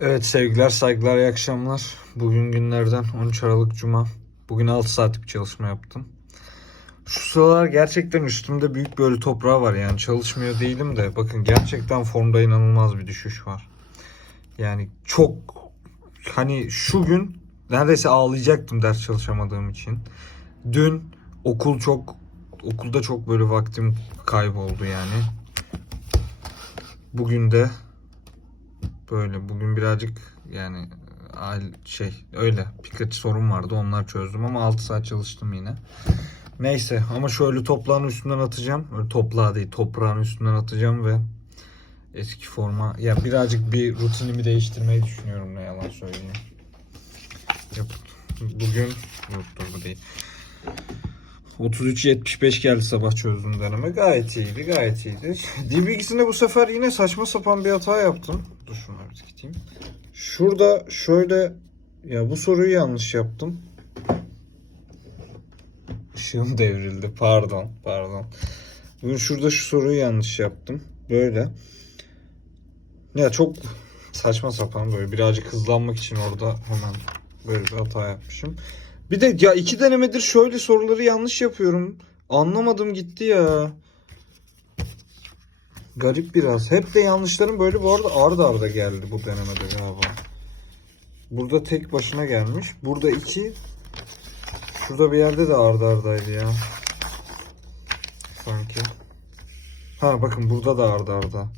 Evet sevgiler saygılar iyi akşamlar. Bugün günlerden 13 Aralık Cuma. Bugün 6 saatlik bir çalışma yaptım. Şu sıralar gerçekten üstümde büyük böyle toprağı var yani çalışmıyor değilim de bakın gerçekten formda inanılmaz bir düşüş var. Yani çok hani şu gün neredeyse ağlayacaktım ders çalışamadığım için. Dün okul çok okulda çok böyle vaktim kayboldu yani. Bugün de böyle bugün birazcık yani şey öyle birkaç sorun vardı onlar çözdüm ama 6 saat çalıştım yine. Neyse ama şöyle toprağın üstünden atacağım. Öyle toprağı değil toprağın üstünden atacağım ve eski forma ya birazcık bir rutinimi değiştirmeyi düşünüyorum ne yalan söyleyeyim. Yap. Bugün yok dur bu değil. 33.75 geldi sabah çözdüğüm deneme. Gayet iyiydi, gayet iyiydi. Dil bilgisinde bu sefer yine saçma sapan bir hata yaptım. Dur şunları bir gideyim. Şurada şöyle ya bu soruyu yanlış yaptım. Işığım devrildi. Pardon, pardon. Bugün şurada şu soruyu yanlış yaptım. Böyle. Ya çok saçma sapan böyle birazcık hızlanmak için orada hemen böyle bir hata yapmışım. Bir de ya iki denemedir şöyle soruları yanlış yapıyorum. Anlamadım gitti ya. Garip biraz. Hep de yanlışlarım böyle bu arada arda arda geldi bu denemede galiba. Burada tek başına gelmiş. Burada iki. Şurada bir yerde de arda ardaydı ya. Sanki. Ha bakın burada da arda arda.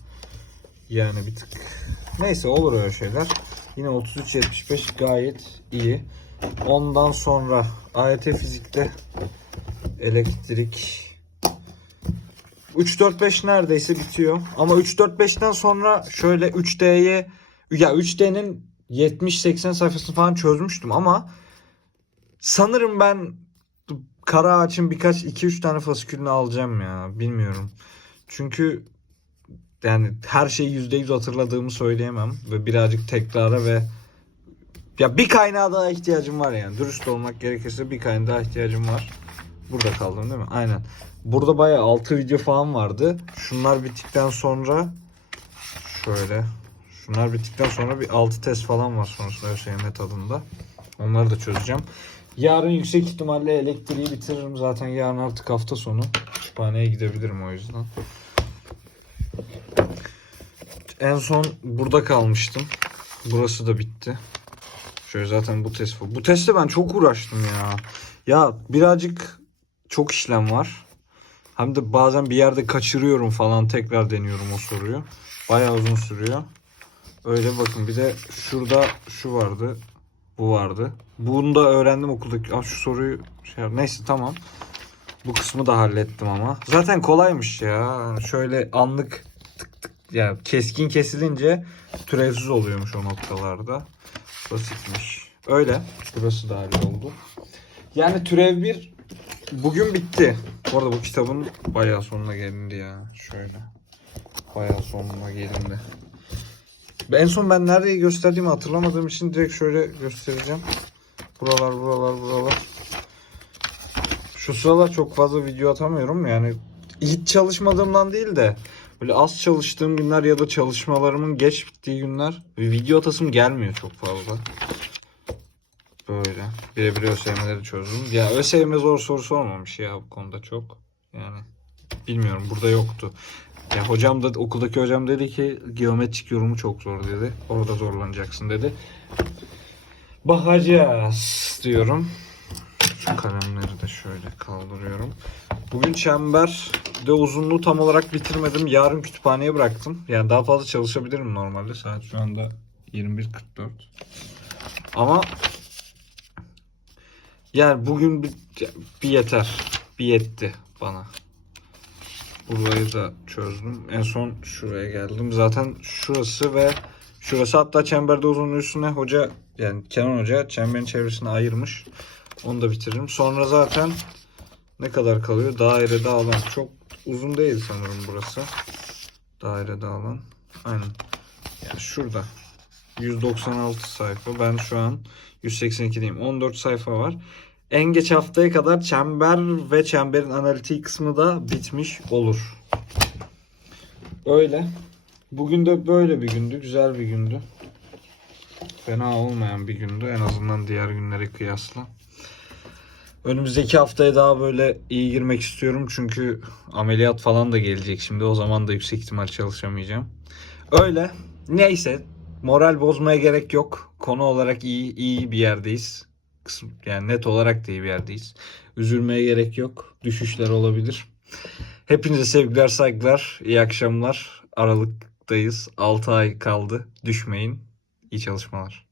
Yani bir tık. Neyse olur öyle şeyler. Yine 33.75 gayet iyi. Ondan sonra AYT fizikte elektrik 3 4 5 neredeyse bitiyor. Ama 3 4 5'ten sonra şöyle 3D'ye ya 3D'nin 70 80 sayfasını falan çözmüştüm ama sanırım ben kara ağaçın birkaç 2 3 tane fasikülünü alacağım ya. Bilmiyorum. Çünkü yani her şeyi %100 hatırladığımı söyleyemem ve birazcık tekrara ve ya bir kaynağa daha ihtiyacım var yani. Dürüst olmak gerekirse bir kaynağa daha ihtiyacım var. Burada kaldım değil mi? Aynen. Burada bayağı 6 video falan vardı. Şunlar bittikten sonra şöyle şunlar bittikten sonra bir 6 test falan var sonuçta ÖSYM tadında. Onları da çözeceğim. Yarın yüksek ihtimalle elektriği bitiririm. Zaten yarın artık hafta sonu. Kütüphaneye gidebilirim o yüzden. En son burada kalmıştım. Burası da bitti. Şöyle zaten bu test bu. Testte ben çok uğraştım ya. Ya birazcık çok işlem var. Hem de bazen bir yerde kaçırıyorum falan tekrar deniyorum o soruyu. Bayağı uzun sürüyor. Öyle bakın bir de şurada şu vardı. Bu vardı. Bunu da öğrendim okuldaki. Aa, şu soruyu şey Neyse tamam. Bu kısmı da hallettim ama. Zaten kolaymış ya. Şöyle anlık tık tık ya keskin kesilince türevsiz oluyormuş o noktalarda. Basitmiş. Öyle. Burası da halloldu. Yani türev 1 bugün bitti. Bu arada bu kitabın bayağı sonuna gelindi ya. Şöyle. Bayağı sonuna gelindi. En son ben neredeyi gösterdiğimi hatırlamadığım için direkt şöyle göstereceğim. Buralar, buralar, buralar. Şu sıralar çok fazla video atamıyorum. Yani hiç çalışmadığımdan değil de böyle az çalıştığım günler ya da çalışmalarımın geç bittiği günler video atasım gelmiyor çok fazla. Böyle. Birebir ÖSYM'leri çözdüm. Ya ÖSYM zor soru sormamış ya bu konuda çok. Yani bilmiyorum burada yoktu. Ya hocam da okuldaki hocam dedi ki geometrik yorumu çok zor dedi. Orada zorlanacaksın dedi. Bakacağız diyorum. Şu kalemleri de şöyle kaldırıyorum. Bugün çember de uzunluğu tam olarak bitirmedim. Yarın kütüphaneye bıraktım. Yani daha fazla çalışabilirim normalde. Saat şu anda 21.44. Ama yani bugün bir, bir yeter. Bir yetti bana. Burayı da çözdüm. En son şuraya geldim. Zaten şurası ve şurası hatta çemberde uzunluğu üstüne hoca yani Kenan Hoca çemberin çevresini ayırmış. Onu da bitiririm. Sonra zaten ne kadar kalıyor? Dairede alan. Çok uzun değil sanırım burası. Dairede alan. Aynen. Yani şurada. 196 sayfa. Ben şu an 182'deyim. 14 sayfa var. En geç haftaya kadar çember ve çemberin analitiği kısmı da bitmiş olur. Öyle. Bugün de böyle bir gündü. Güzel bir gündü. Fena olmayan bir gündü en azından diğer günlere kıyasla. Önümüzdeki haftaya daha böyle iyi girmek istiyorum çünkü ameliyat falan da gelecek şimdi. O zaman da yüksek ihtimal çalışamayacağım. Öyle. Neyse. Moral bozmaya gerek yok. Konu olarak iyi iyi bir yerdeyiz. Yani net olarak da iyi bir yerdeyiz. Üzülmeye gerek yok. Düşüşler olabilir. Hepinize sevgiler, saygılar. İyi akşamlar. Aralıktayız. 6 ay kaldı. Düşmeyin. İyi çalışmalar.